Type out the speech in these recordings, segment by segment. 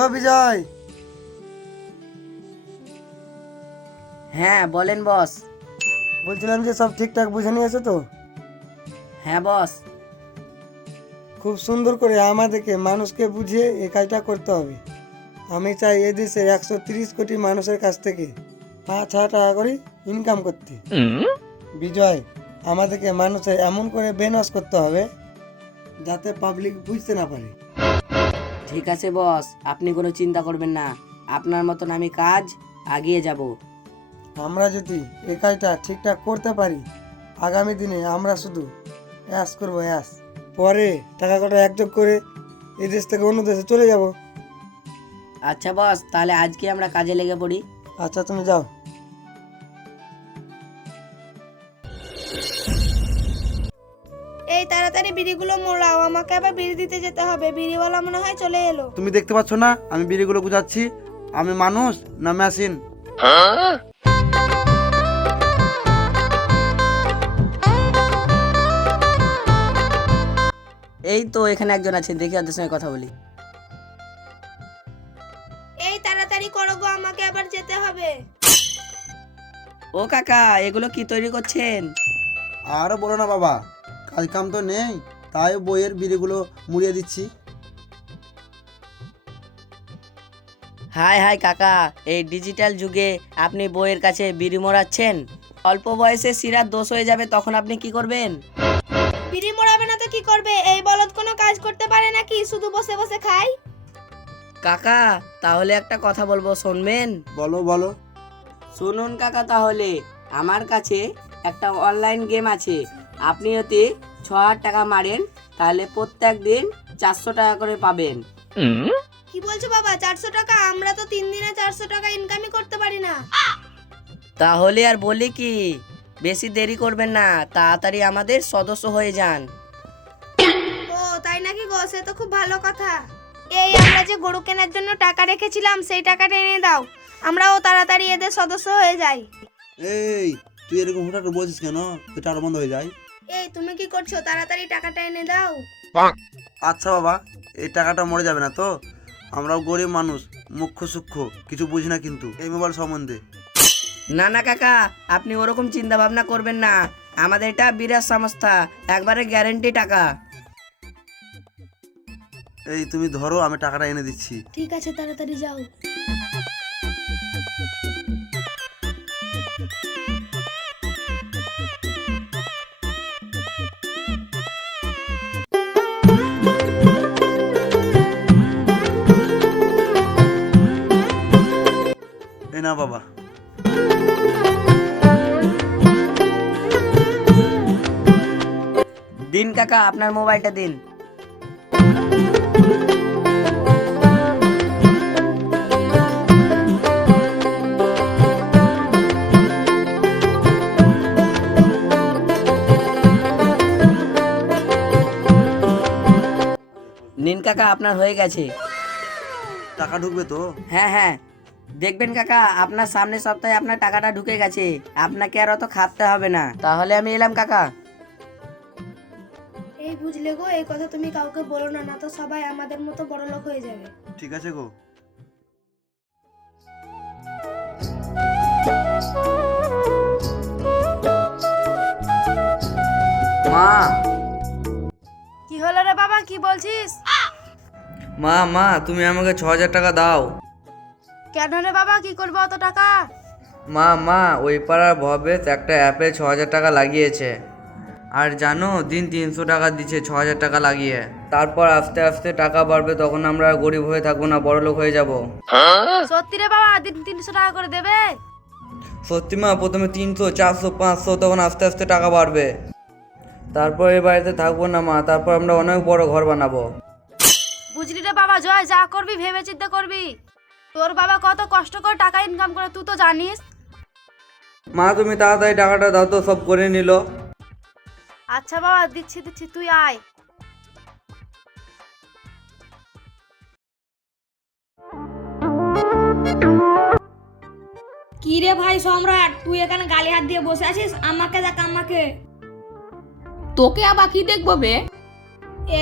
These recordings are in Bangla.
ও বিজয়। হ্যাঁ বলেন বস। বলছিলাম যে সব ঠিকঠাক বুঝে নিয়েছো তো? হ্যাঁ বস। খুব সুন্দর করে আমাদেরকে মানুষকে বুঝিয়ে এই কাজটা করতে হবে। আমি চাই এদেশের 130 কোটি মানুষের কাছ থেকে 5,000 টাকা করে ইনকাম করতে। বিজয়, আমাদেরকে মানুষের এমন করে ব্রেনওয়াশ করতে হবে যাতে পাবলিক বুঝতে না পারে। ঠিক আছে বস, আপনি কোনো চিন্তা করবেন না, আপনার মতন আমি কাজ এগিয়ে যাব। আমরা যদি এই কাজটা ঠিকঠাক করতে পারি, আগামী দিনে আমরা শুধু অ্যাশ করবো, অ্যাশ। পরে টাকা কটা একযোগ করে এই দেশ থেকে অন্য দেশে চলে যাব। আচ্ছা বস, তাহলে আজকে আমরা কাজে লেগে পড়ি। আচ্ছা, তুমি যাও। এই তাড়াতাড়ি বিড়িগুলো মোড়াও, আমাকে আবার বিড়ি দিতে যেতে হবে। বিড়িওয়ালা মনে হয় চলে এলো। তুমি দেখতে পাচ্ছ না আমি বিড়িগুলো গুজাচ্ছি? আমি মানুষ না মেশিন? এই তো এখানে একজন আছেন, দেখি ওদের সঙ্গে কথা বলি। এই তাড়াতাড়ি করো গো, আমাকে আবার যেতে হবে। ও কাকা, এগুলো কি তৈরি করছেন? আর বলো না বাবা, কাজ কাম তো নেই, তাই বইয়ের বিড়িগুলো মুড়িয়ে দিচ্ছি। হাই হাই কাকা, এই ডিজিটাল যুগে আপনি বইয়ের কাছে বিড়ি মোড়াচ্ছেন? অল্প বয়সে শিরার দোষ হয়ে যাবে, তখন আপনি কি করবেন? বিড়ি মোড়াবে না তো কি করবে? এই বলদ কোনো কাজ করতে পারে নাকি? শুধু বসে বসে খায়। কাকা তাহলে একটা কথা বলবো, শুনবেন? বলো বলো। শুনুন কাকা, তাহলে আমার কাছে একটা অনলাইন গেম আছে, আপনি ওতে 6,000 টাকা মারেন, তাহলে প্রত্যেক দিন 400 টাকা করে পাবেন। কি বলছো বাবা, 400 টাকা? আমরা তো 3 দিনে 400 টাকা ইনকামই করতে পারি না। তাহলে আর বলি কি, বেশি দেরি করবেন না, তাড়াতাড়ি আমাদের সদস্য হয়ে যান। ও তাই নাকি গো? সে তো খুব ভালো কথা। এই আমরা যে গরু কেনার জন্য টাকা রেখেছিলাম, সেই টাকাটা এনে দাও, আমরাও তাড়াতাড়ি এদের সদস্য হয়ে যাই। এই তুই এরকম হুটহাট বলছিস কেন? তুই টাকা বন্ধ হয়ে যায়। এই তুমি কি করছো? তাড়াতাড়ি টাকাটা এনে দাও। আচ্ছা বাবা, এই টাকাটা মরে যাবে না তো? আমরাও গরিব মানুষ, মুখ্য সূক্ষ্ম কিছু বুঝি না কিন্তু এই মোবাইল সম্বন্ধে। না না কাকা, আপনি ওরকম চিন্তা ভাবনা করবেন না, আমাদের এটা বিরাট সংস্থা, একবারে গ্যারেন্টি টাকা। এই তুমি ধরো, আমি টাকাটা এনে দিচ্ছি। ঠিক আছে, তাড়াতাড়ি যাও। এই না বাবা। দিন কাকা, আপনার মোবাইলটা দিন। নিন কাকা, আপনার হয়ে গেছে। টাকা ঢুকবে তো? হ্যাঁ হ্যাঁ, দেখবেন কাকা, আপনার সামনের সপ্তাহে আপনার টাকাটা ঢুকে গেছে, আপনাকে আর অত খাটতে হবে না। তাহলে আমি এলাম কাকা। এই বুঝলে গো, এই কথা তুমি কাউকে বলো না, না তো সবাই আমাদের মতো বড় লোক হয়ে যাবে। ঠিক আছে গো। মা কি হলো রে বাবা, কি বলছিস? মা তুমি আমাকে 6,000 টাকা দাও। কেন রে বাবা, কি করবে অত টাকা? মা ওই পাড়ার ভবেশ একটা অ্যাপে 6,000 টাকা লাগিয়েছে, আর জানো দিন 300 টাকা দিচ্ছে 6,000 টাকা লাগিয়ে। তারপর আস্তে আস্তে টাকা বাড়বে, তখন আমরা আর গরিব হয়ে থাকবো না, বড় লোক হয়ে যাব। সত্যি রে বাবা, দিন 300 টাকা করে দেবে? সত্যি মা, প্রথমে 300, 400, 500, তখন আস্তে আস্তে টাকা বাড়বে। তারপর এই বাড়িতে থাকবো না মা, তারপর আমরা অনেক বড় ঘর বানাবো। বুঝলি রে বাবা জয়, যা করবি ভেবে চিন্তে করবি। তোর বাবা কত কষ্ট করে টাকা ইনকাম করে, তুই তো জানিস। মা তুমি তাড়াতাড়ি টাকাটা দাও তো, সব করে নিল। আচ্ছা বাবা, দিচ্ছি তুই আয়। কি রে ভাই সম্রাট, তুই এখানে গালি হাত দিয়ে বসে আছিস? আমাকে দেখ আমাকে। তোকে আবার কি দেখবো বে?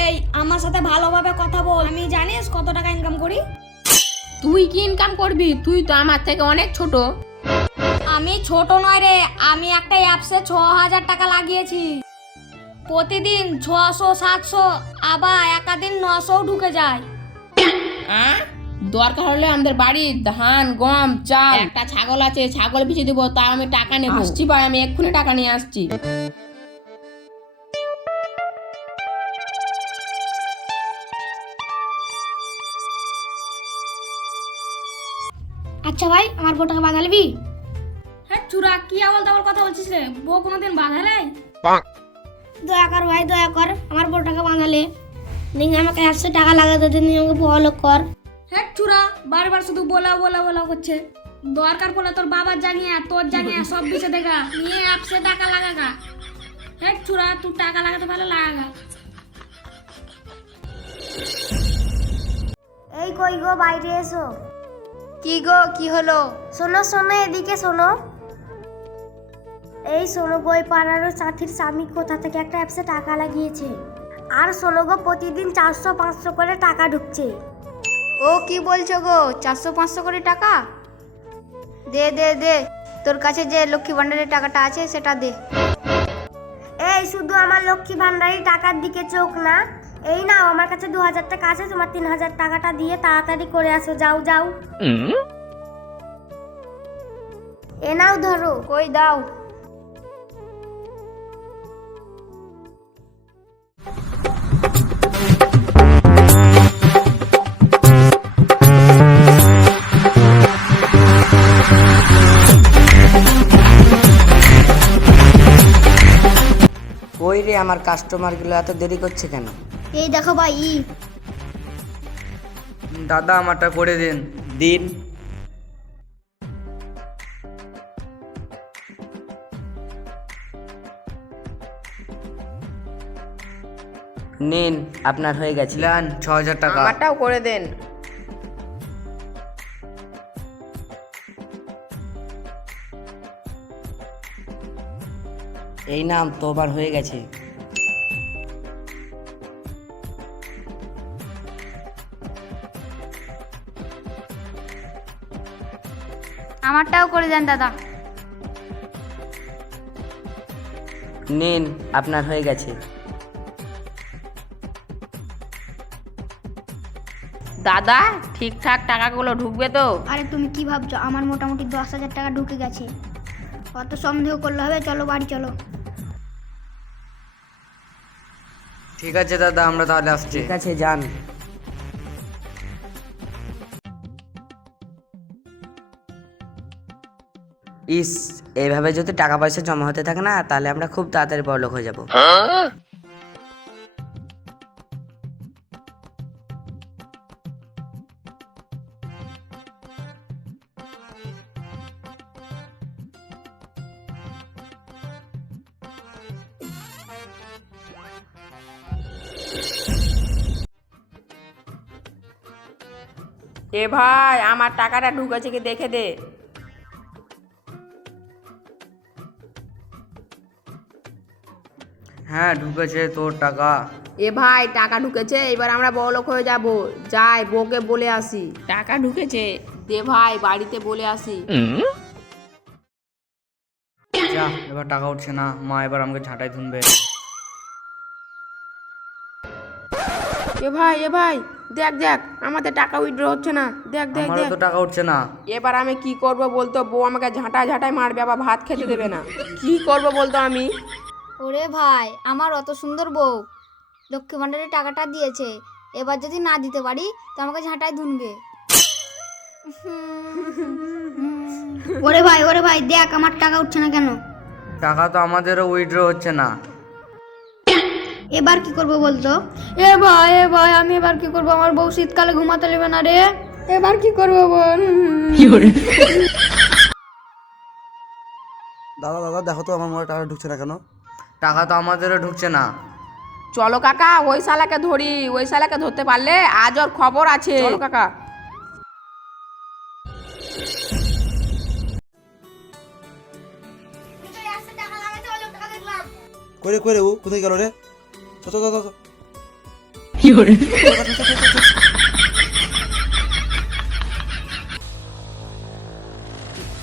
এই আমার সাথে ভালোভাবে কথা বল, আমি জানিস কত টাকা ইনকাম করি? তুই কি ইনকাম করবি? তুই তো আমার থেকে অনেক ছোট। আমি ছোট নয় রে, আমি একটা অ্যাপসে 6,000 টাকা লাগিয়েছি। প্রতিদিন 600 700 আবার একাদিন 900 ঢুকে যায়। দরকার হলে আমাদের বাড়ির ধান গম চাল একটা ছাগল আছে, ছাগল বেচে দেবো, তাও আমি টাকা নেবো। আসছি ভাই, আমি এক্ষুনি টাকা নিয়ে আসছি। আচ্ছা ভাই, আমার বউ টাকা বাঁধালবি? হ্যাঁ চুরা, কি আবল তাবল কথা বলছিস রে? বউ কোনোদিন বাঁধালে? দয়া কর ভাই, দয়া কর, আমার বউ টাকা বাঁধালে নিয়ে আমাকে 100 টাকা লাগাতে দিন, আমাকে বলো কর। হ্যাঁ চুরা, বারবার শুধু বলা বলা বলা করছে। দরকার পড়লে তোর বাবার জানিয়ে তোর জানিয়ে সব বিষয় দেখা নিয়ে অ্যাপসে টাকা লাগাগা। হ্যাঁ চুরা, তুই টাকা লাগাতে পারলে লাগাগা। এই কই গো, বাইরে এসো। কি গো, কি হলো? শোনো শোনো, এদিকে শোনো। এই শোনো গো, ওই পাড়ারও সাথীর স্বামী কোথা থেকে একটা অ্যাপসে টাকা লাগিয়েছে। আর শোনো গো, প্রতিদিন 400 500 করে টাকা ঢুকছে। ও কি বলছো গো, 400 500 করে টাকা? দে দে দে, তোর কাছে যে লক্ষ্মী ভান্ডারের টাকাটা আছে সেটা দে। এই শুধু আমার লক্ষ্মী ভান্ডারের টাকার দিকে চোখ না, এই নাও আমার কাছে 2000 টাকা আছে, তোমার 3000 টাকাটা দিয়ে তাড়াতাড়ি করে আসো, যাও যাও। এ নাও ধরো। কই দাও। কই রে, আমার কাস্টমারগুলো এত দেরি করছে কেন? এই দেখো ভাই। দাদা আমারটা করে দিন। দিন। নিন, আপনার হয়ে গেছে। লেন 6000 টাকা। আমারটাও করে দেন। এই নাম, তোমার হয়ে গেছে। আমারটাও করে দেন দাদা। নিন, আপনার হয়ে গেছে। দাদা ঠিকঠাক টাকাগুলো ঢুকবে তো? আরে তুমি কি ভাবছো, আমার মোটামুটি 10,000 টাকা ঢুকে গেছে। অত সন্দেহ করলে হবে? চলো বাড়ি চলো। ঠিক আছে দাদা, আমরা তাহলে আসছি। ঠিক আছে, যান। ইস, এইভাবে যদি টাকা পয়সা জমা হতে থাকে না, তাহলে আমরা খুব তাড়াতাড়ি বড়লোক হয়ে যাব। এ ভাই, আমার টাকাটা ঢুকেছে কি দেখে দে। হ্যাঁ ঢুকেছে তোর টাকা। এ ভাই, টাকা ঢুকেছে, এবার আমরা বড়লোক হয়ে যাব। যাই, বউকে বলে আসি টাকা ঢুকেছে। দে ভাই, বাড়িতে বলে আসি। যা, এবার টাকা উঠছে না, মা এবার আমাকে ঝাঁটাই তুলবে। এ ভাই দেখ দেখ, আমাদের টাকা উইথড্র হচ্ছে না। দেখ দেখ আমারও দেখ। তো টাকা উঠছে না। এবার আমি কি করব বলতো? বউ আমাকে ঝাঁটায় ঝাঁটায় মারবে, আবার ভাত খেতে দেবে না। কি করব বলতো আমি? ওরে ভাই, আমার অত সুন্দর বউ লক্ষ্মী ভান্ডারের টাকাটা দিয়েছে, এবার যদি না দিতে পারি তো আমাকে ঝাঁটায় ধুনবে। ওরে ভাই দেখ, আমার টাকা উঠছে না কেন? টাকা তো আমাদেরও উইথড্র হচ্ছে না। এবার কি করব বলতো? এ ভাই আমি এবার কি করব? আমার বউ শীতকালে ঘুমাতে নেবে না রে, এবার কি করব বল? দাদা দাদা, দেখো তো আমার মোবাইলে টাকা ঢুকছে না কেন? টাকা তো আমাদেরও ঢুকছে না। চলো কাকা, ওই শালাকে ধরি। ওই শালাকে ধরতে পারলে আজ ওর খবর আছে। চলো কাকা। কই রে ও কোথায় গেল রে? চল চল চল চল।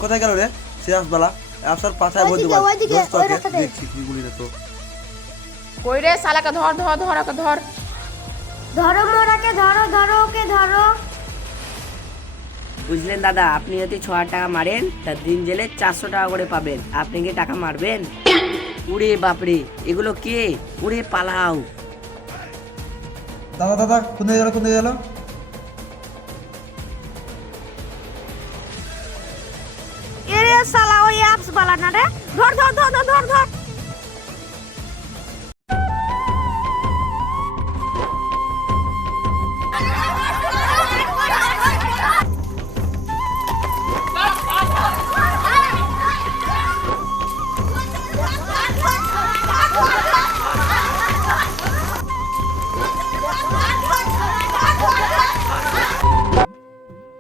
কোথায় গেল রে সিরাজ বালা অ্যাপসার পাছায় বলতে ওইদিকে, ওইদিকে, ওই রাস্তাতে। দেখছি কি বলি না তো। কই রে শালাকে ধর ধর ধর ওকে ধর। ধরো মোরাকে, ধরো ধরো ওকে ধরো। বুঝলেন দাদা, আপনি যদি 6,000 টাকা মারেন তা দিন জেলে 400 টাকা করে পাবেন। আপনি কি টাকা মারবেন? উড়ে বাপরে, এগুলো কে? উড়ে পালাও। দাদা দাদা কোন দিকে গেল কোন দিকে গেল? এরে শালা ওই অ্যাপস বালা না রে, ধর ধর ধর ধর ধর ধর।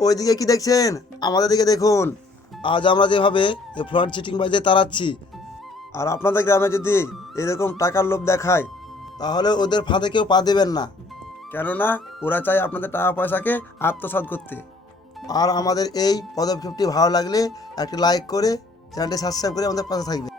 ওইদিকে কি দেখছেন? আমাদের দিকে দেখুন। আজ আমরা যেভাবে ফ্রড চিটিং বাজে তাড়াচ্ছি, আর আপনাদের গ্রামে যদি এরকম টাকার লোভ দেখায় তাহলে ওদের ফাঁদে কেউ পা দেবেন না, কেননা ওরা চায় আপনাদের টাকা পয়সাকে আত্মসাৎ করতে। আর আমাদের এই পদক্ষেপটি ভালো লাগলে একটি লাইক করে চ্যানেলটি সাবস্ক্রাইব করে আমাদের পাশে থাকবে।